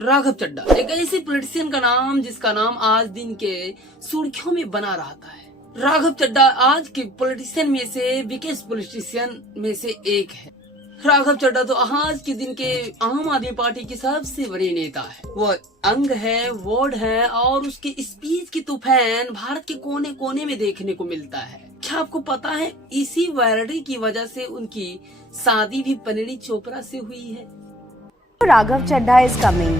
राघव चड्ढा एक ऐसे पॉलिटिशियन का नाम जिसका नाम आज दिन के सुर्खियों में बना रहता है। राघव चड्ढा आज के पॉलिटिशियन में से बिगेस्ट पॉलिटिशियन में से एक है। राघव चड्ढा तो आज के दिन के आम आदमी पार्टी के सबसे बड़े नेता है। वो अंग है, वर्ड है और उसके स्पीच की तूफान भारत के कोने कोने में देखने को मिलता है। क्या आपको पता है इसी वायरलिटी की वजह से उनकी शादी भी परिणीति चोपड़ा से हुई है। राघव चड्ढा इज कमिंग,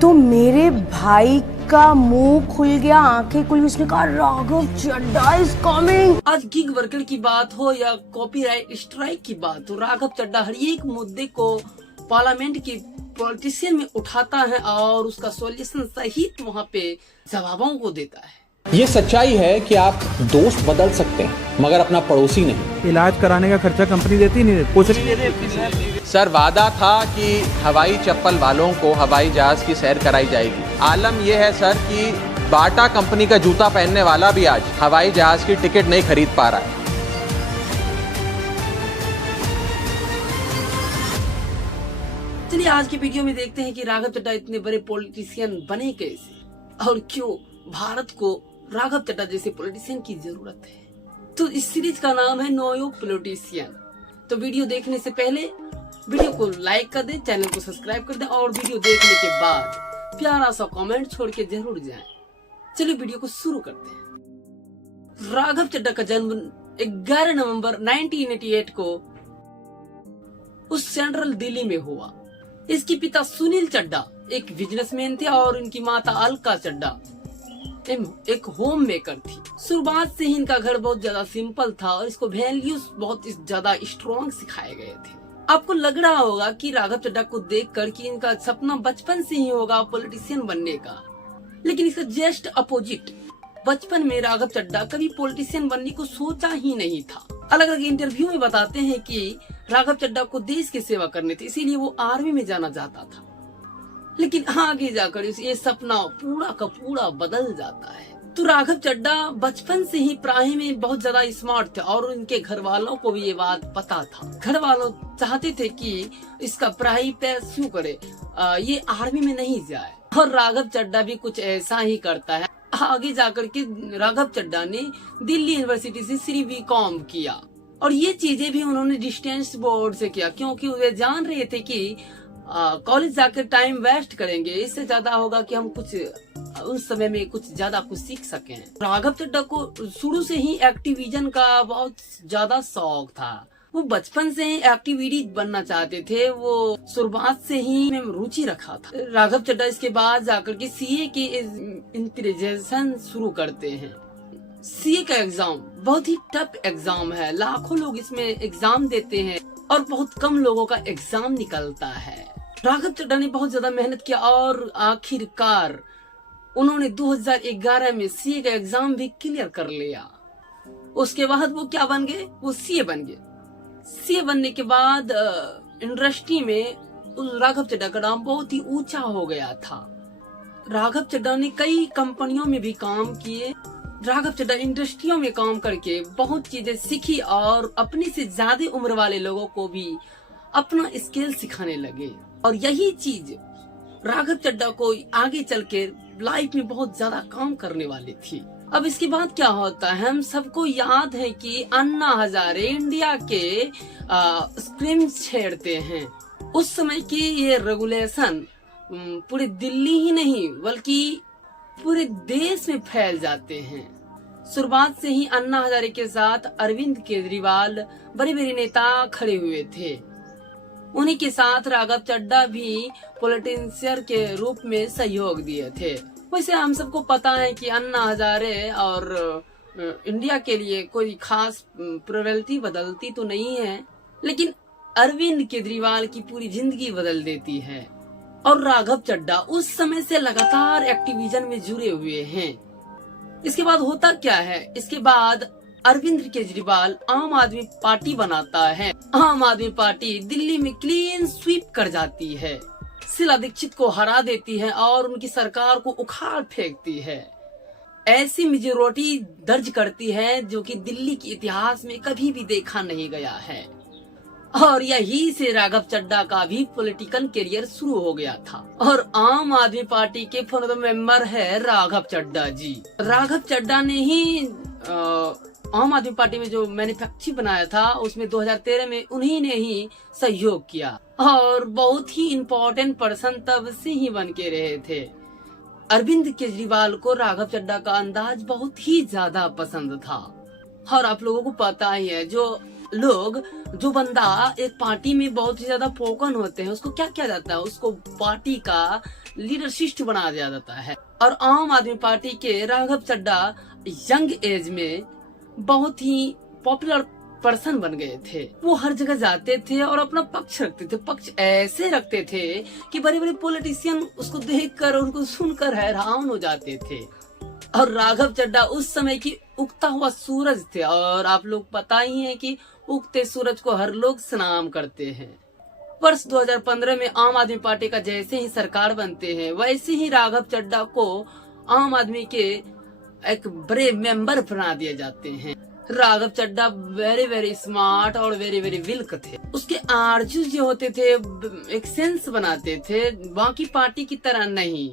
तो मेरे भाई का मुंह खुल गया, आंखें खुली। उसने कहा राघव चड्ढा इज कमिंग। आज गिग वर्कर की बात हो या कॉपीराइट स्ट्राइक की बात हो, राघव चड्ढा हर एक मुद्दे को पार्लियामेंट की पॉलिटिशियन में उठाता है और उसका सॉल्यूशन सहित वहाँ पे जवाबों को देता है। ये सच्चाई है कि आप दोस्त बदल सकते हैं मगर अपना पड़ोसी नहीं। इलाज कराने का खर्चा कंपनी देती नहीं, कुछ नहीं देती। सर वादा था कि हवाई चप्पल वालों को हवाई जहाज की सैर कराई जाएगी। आलम यह है सर कि बाटा कंपनी का जूता पहनने वाला भी आज हवाई जहाज की टिकट नहीं खरीद पा रहा है। चलिए आज की वीडियो में देखते हैं कि राघव चड्ढा इतने बड़े पॉलिटिशियन बने कैसे और क्यों भारत को राघव चड्ढा जैसे पॉलिटिशियन की जरूरत है। तो इस सीरीज का नाम है नो यू पॉलिटिशियन। तो वीडियो देखने से पहले वीडियो को लाइक कर दें, चैनल को सब्सक्राइब कर दें और वीडियो देखने के बाद प्यारा सा कमेंट छोड़ के जरूर जाएं। चलिए वीडियो को शुरू करते हैं। राघव चड्ढा का जन्म 11 नवंबर 1988 को उस सेंट्रल दिल्ली में हुआ। इसके पिता सुनील चड्ढा एक बिजनेसमैन थे और उनकी माता अलका चड्ढा एक होम मेकर थी। शुरुआत से ही इनका घर बहुत ज्यादा सिंपल था और इसको वैल्यूज बहुत ज्यादा स्ट्रॉन्ग सिखाए गए थे। आपको लग रहा होगा कि राघव चड्ढा को देखकर कि इनका सपना बचपन से ही होगा पॉलिटिशियन बनने का, लेकिन इसका जस्ट अपोजिट। बचपन में राघव चड्ढा कभी पॉलिटिशियन बनने को सोचा ही नहीं था। अलग अलग इंटरव्यू में बताते हैं कि राघव चड्ढा को देश की सेवा करनी थी, इसीलिए वो आर्मी में जाना चाहता था। लेकिन आगे जाकर ये सपना पूरा का पूरा बदल जाता है। तो राघव चड्ढा बचपन से ही पढ़ाई में बहुत ज्यादा स्मार्ट थे और उनके घर वालों को भी ये बात पता था। घर वालों चाहते थे कि इसका पढ़ाई परस्यू करे, ये आर्मी में नहीं जाए। और राघव चड्ढा भी कुछ ऐसा ही करता है। आगे जाकर के राघव चड्ढा ने दिल्ली यूनिवर्सिटी से श्री बीकॉम किया और ये चीजें भी उन्होंने डिस्टेंस बोर्ड से किया, क्योंकि वे जान रहे थे कि कॉलेज जाकर टाइम वेस्ट करेंगे, इससे ज्यादा होगा कि हम कुछ उस समय में कुछ ज्यादा कुछ सीख सकें। राघव चड्ढा को शुरू से ही एक्टिविजन का बहुत ज्यादा शौक था। वो बचपन से ही एक्टिविटी बनना चाहते थे। वो शुरुआत से ही में रुचि रखा था। राघव चड्ढा इसके बाद जाकर के सीए की इंटीग्रेशन शुरू करते हैं। सीए का एग्जाम बहुत ही टफ एग्जाम है, लाखों लोग इसमें एग्जाम देते हैं और बहुत कम लोगों का एग्जाम निकलता है। राघव चड्ढा ने बहुत ज्यादा मेहनत किया और आखिरकार उन्होंने 2011 में सीए का एग्जाम भी क्लियर कर लिया। उसके बाद वो क्या बन गए? वो सीए बन गए। सीए बनने के बाद इंडस्ट्री में राघव चड्ढा का नाम बहुत ही ऊंचा हो गया था। राघव चड्ढा ने कई कंपनियों में भी काम किए। राघव चड्ढा इंडस्ट्रियों में काम करके बहुत चीजें सीखी और अपने से ज्यादा उम्र वाले लोगों को भी अपना स्किल सिखाने लगे और यही चीज राघव चड्ढा को आगे चल के लाइफ में बहुत ज्यादा काम करने वाली थी। अब इसके बाद क्या होता है, हम सबको याद है कि अन्ना हजारे इंडिया के स्क्रीम छेड़ते हैं। उस समय की ये रेगुलेशन पूरे दिल्ली ही नहीं बल्कि पूरे देश में फैल जाते हैं। शुरुआत से ही अन्ना हजारे के साथ अरविंद केजरीवाल बड़े बड़े नेता खड़े हुए थे। उन्हीं के साथ राघव चड्ढा भी पॉलिटिशियन के रूप में सहयोग दिए थे। वैसे हम सबको पता है कि अन्ना हजारे और इंडिया के लिए कोई खास प्रॉबिलिटी बदलती तो नहीं है, लेकिन अरविंद केजरीवाल की पूरी जिंदगी बदल देती है। और राघव चड्ढा उस समय से लगातार एक्टिविजन में जुड़े हुए हैं। इसके बाद होता क्या है, इसके बाद अरविंद केजरीवाल आम आदमी पार्टी बनाता है। आम आदमी पार्टी दिल्ली में क्लीन स्वीप कर जाती है, शीला दीक्षित को हरा देती है और उनकी सरकार को उखाड़ फेंकती है। ऐसी मेजॉरिटी दर्ज करती है जो कि दिल्ली के इतिहास में कभी भी देखा नहीं गया है। और यही से राघव चड्ढा का भी पॉलिटिकल करियर शुरू हो गया था। और आम आदमी पार्टी के फॉर मेंबर है राघव चड्ढा जी। राघव चड्ढा ने ही आम आदमी पार्टी में जो मैन्युफैक्चर बनाया था उसमें 2013 में उन्हीं ने ही सहयोग किया और बहुत ही इम्पोर्टेंट पर्सन तब से ही बन के रहे थे। अरविंद केजरीवाल को राघव चड्ढा का अंदाज बहुत ही ज्यादा पसंद था। और आप लोगों को पता ही है जो बंदा एक पार्टी में बहुत ही ज्यादा फोकन होते हैं उसको क्या किया जाता है, उसको पार्टी का लीडरशिप बना दिया जाता है। और आम आदमी पार्टी के राघव चड्ढा यंग एज में बहुत ही पॉपुलर पर्सन बन गए थे। वो हर जगह जाते थे और अपना पक्ष रखते थे, पक्ष ऐसे रखते थे कि बड़े बड़े पॉलिटिशियन उसको देखकर उनको सुनकर हैरान हो जाते थे। और राघव चड्ढा उस समय की उगता हुआ सूरज थे और आप लोग पता ही है कि उगते सूरज को हर लोग सलाम करते हैं। वर्ष 2015 में आम आदमी पार्टी का जैसे ही सरकार बनते हैं वैसे ही राघव चड्ढा को आम आदमी के एक बड़े मेंबर बना दिए जाते हैं। Raghav Chadha very very smart और वेरी वेरी विल्क थे। उसके आर्जूज जो होते थे एक सेंस बनाते थे, बाकी पार्टी की तरह नहीं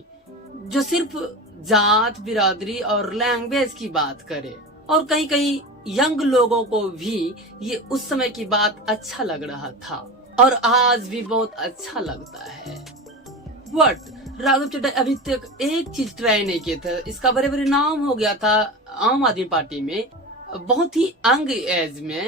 जो सिर्फ जात बिरादरी और लैंग्वेज की बात करे। और कहीं कहीं यंग लोगों को भी ये उस समय की बात अच्छा लग रहा था और आज भी बहुत अच्छा लगता है। बट राघव चड्ढा अभी तक एक चीज ट्राई नहीं किया था, इसका बड़े बड़े नाम हो गया था आम आदमी पार्टी में बहुत ही यंग एज में।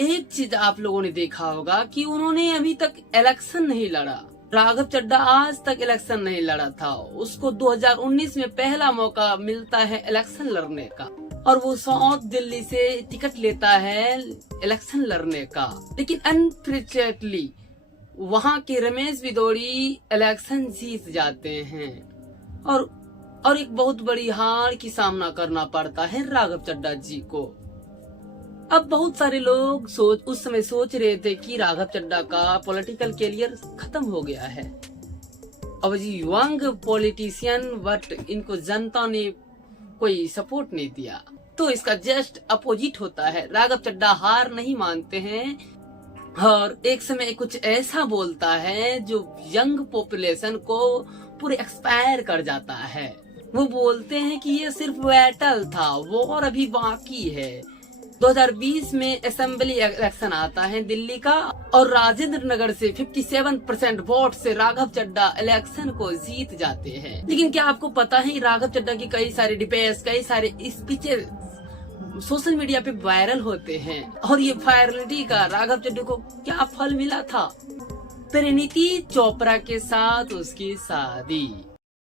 एक चीज आप लोगों ने देखा होगा कि उन्होंने अभी तक इलेक्शन नहीं लड़ा। राघव चड्ढा आज तक इलेक्शन नहीं लड़ा था। उसको 2019 में पहला मौका मिलता है इलेक्शन लड़ने का और वो साउथ दिल्ली से टिकट लेता है इलेक्शन लड़ने का। लेकिन अनफॉर्चुनेटली वहाँ के रमेश बिदोड़ी इलेक्शन जीत जाते हैं और एक बहुत बड़ी हार की सामना करना पड़ता है राघव चड्ढा जी को। अब बहुत सारे लोग उस समय सोच रहे थे कि राघव चड्ढा का पॉलिटिकल करियर खत्म हो गया है। अब जी यंग पॉलिटिशियन बट इनको जनता ने कोई सपोर्ट नहीं दिया, तो इसका जस्ट अपोजिट होता है। राघव चड्ढा हार नहीं मानते हैं और एक समय कुछ ऐसा बोलता है जो यंग पॉपुलेशन को पूरे एक्सपायर कर जाता है। वो बोलते हैं कि ये सिर्फ बैटल था, वॉर अभी बाकी है। 2020 में असेंबली इलेक्शन आता है दिल्ली का और राजेंद्र नगर से 57% वोट से राघव चड्ढा इलेक्शन को जीत जाते हैं। लेकिन क्या आपको पता है राघव चड्ढा की कई सारे डिबेट्स, कई सारे स्पीचेस सोशल मीडिया पे वायरल होते हैं और ये वायरलिटी का राघव चड्ढा को क्या फल मिला था? परिणीति चोपड़ा के साथ उसकी शादी।